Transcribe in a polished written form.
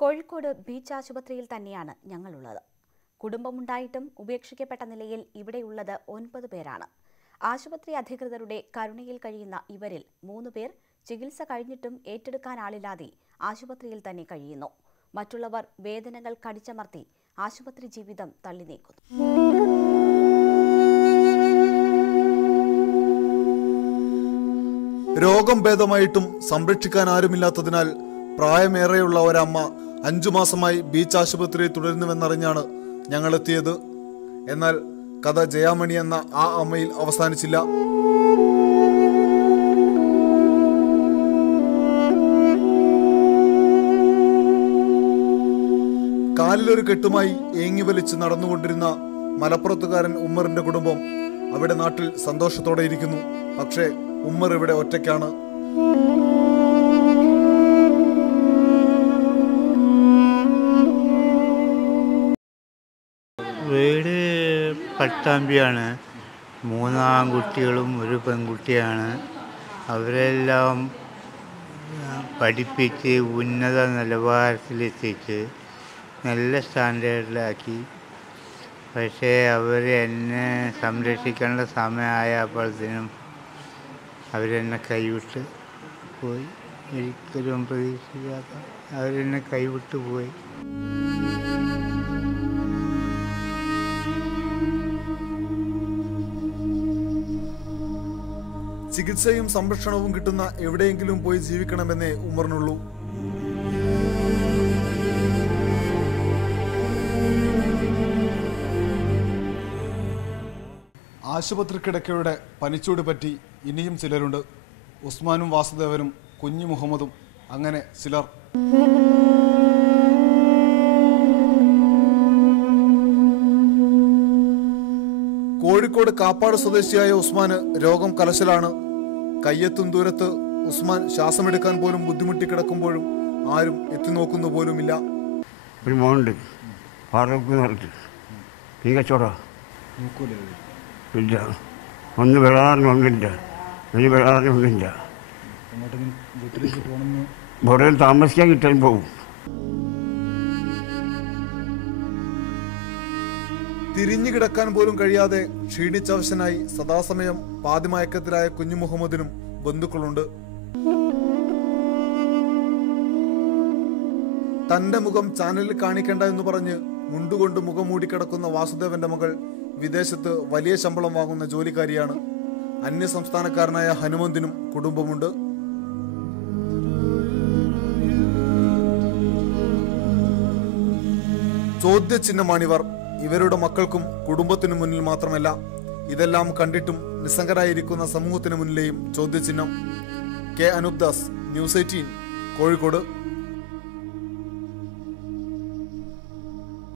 Kozhikode beach ആശുപത്രിയിൽ തന്നെയാണ് ഞങ്ങളുള്ളത്. കുടുംബമുണ്ടായിട്ടും ഉപേക്ഷിക്കപ്പെട്ട നിലയിൽ ഇവിടെയുള്ളത് 9 പേരാണ്. ആശുപത്രി അധികൃതരുടെ കരുണയിൽ കഴിയുന്ന ഇവരിൽ 3 പേർ ചികിത്സ കഴിഞ്ഞിട്ടും ഏറ്റെടുക്കാൻ ആളില്ലാതെ ആശുപത്രിയിൽ തന്നെ കഴിയുന്നു. മറ്റുള്ളവർ വേദനകൾ കടിച്ചമർത്തി ആശുപത്രി ജീവിതം തള്ളി നീക്കുന്നു. രോഗം ഭേദമായിട്ടും സംരക്ഷിക്കാൻ ആരുമില്ലാത്തതിനാൽ പ്രായമേറെയുള്ള ഒരമ്മ 5 മാസമായി ബീച്ച് ആശുപത്രിയിൽ തുടരുന്നുവെന്നറിഞ്ഞാണ് ഞങ്ങളെത്തിയത്. എന്നാൽ കഥ ജയാമണി എന്ന ആ അമ്മയിൽ അവസാനിച്ചില്ല. കാലിലൊരു കെട്ടുമായി ഏങ്ങി വലിച്ച് നടന്നുകൊണ്ടിരുന്ന മലപ്പുറത്തുകാരൻ ഉമ്മറിന്റെ കുടുംബം അവിടെ നാട്ടിൽ സന്തോഷത്തോടെ ഇരിക്കുന്നു. പക്ഷേ ഉമ്മർ ഇവിടെ ഒറ്റയ്ക്കാണ്. വീട് പട്ടാമ്പിയാണ്. 3 ആൺകുട്ടികളും 1 പെൺകുട്ടിയാണ്. അവരെല്ലാം പഠിപ്പിച്ച് ഉന്നത നിലവാരത്തിലെത്തിച്ച് നല്ല സ്റ്റാൻഡേർഡിലാക്കി. പക്ഷേ അവർ എന്നെ സംരക്ഷിക്കേണ്ട സമയമായപ്പോഴത്തേനും അവരെന്നെ കൈവിട്ട് പോയി. ഒരിക്കലും പ്രതീക്ഷിക്കാത്ത അവരെന്നെ കൈവിട്ട് പോയി. ചികിത്സയും സംരക്ഷണവും കിട്ടുന്ന എവിടെയെങ്കിലും പോയി ജീവിക്കണമെന്നേ ഉമ്മറിനുള്ളൂ. ആശുപത്രി കിടക്കയുടെ പനിച്ചൂട് പറ്റി ഇനിയും ചിലരുണ്ട്. ഉസ്മാനും വാസുദേവനും കുഞ്ഞു മുഹമ്മദും അങ്ങനെ ചിലർ. കോഴിക്കോട് കാപ്പാട് സ്വദേശിയായ ഉസ്മാന് രോഗം കലശലാണ്. കയ്യെത്തും ദൂരത്ത് ഉസ്മാൻ ശ്വാസമെടുക്കാൻ പോലും ബുദ്ധിമുട്ടി കിടക്കുമ്പോഴും ആരും എത്തിനോക്കുന്നു പോലുമില്ല. ഒരു മോനുണ്ട്, ഇല്ല, ഒന്ന് വെള്ളാറിനൊന്നില്ല, ഒരു വെള്ളാറിനൊന്നില്ല. ഇവിടെ താമസിക്കാൻ കിട്ടാൻ പോകും. തിരിഞ്ഞു കിടക്കാൻ പോലും കഴിയാതെ ക്ഷീണിച്ചവശനായി സദാസമയം പാതിമയക്കത്തിലായ കുഞ്ഞു മുഹമ്മദിനും ബന്ധുക്കളുണ്ട്. തന്റെ മുഖം ചാനലിൽ കാണിക്കേണ്ട എന്ന് പറഞ്ഞ് മുണ്ടുകൊണ്ട് മുഖം മൂടിക്കിടക്കുന്ന വാസുദേവന്റെ മകൾ വിദേശത്ത് വലിയ ശമ്പളം വാങ്ങുന്ന ജോലിക്കാരിയാണ്. അന്യസംസ്ഥാനക്കാരനായ ഹനുമന്തിനും കുടുംബമുണ്ട്. ചോദ്യചിഹ്നമാണിവർ. ഇവരുടെ മക്കൾക്കും കുടുംബത്തിനു മുന്നിൽ മാത്രമല്ല, ഇതെല്ലാം കണ്ടിട്ടും നിസ്സംഗരായിരിക്കുന്ന സമൂഹത്തിന് മുന്നിലെയും ചോദ്യചിഹ്നം. K Anoop Das, news 18, Kozhikode.